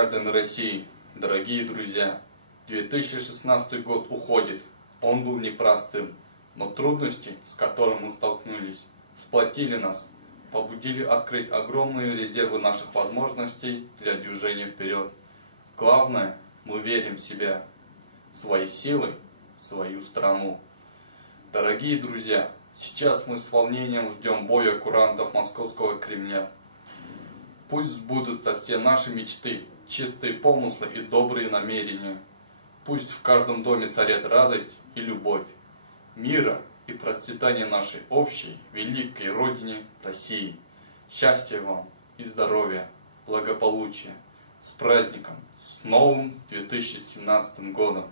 граждан России, дорогие друзья, 2016 год уходит. Он был непростым, но трудности, с которыми мы столкнулись, сплотили нас, побудили открыть огромные резервы наших возможностей для движения вперед. Главное, мы верим в себя, своей силой, в свою страну. Дорогие друзья, сейчас мы с волнением ждем боя курантов Московского Кремля. Пусть сбудутся все наши мечты, чистые помыслы и добрые намерения. Пусть в каждом доме царят радость и любовь, мира и процветания нашей общей, великой Родине России. Счастья вам и здоровья, благополучия. С праздником, с новым 2017 годом!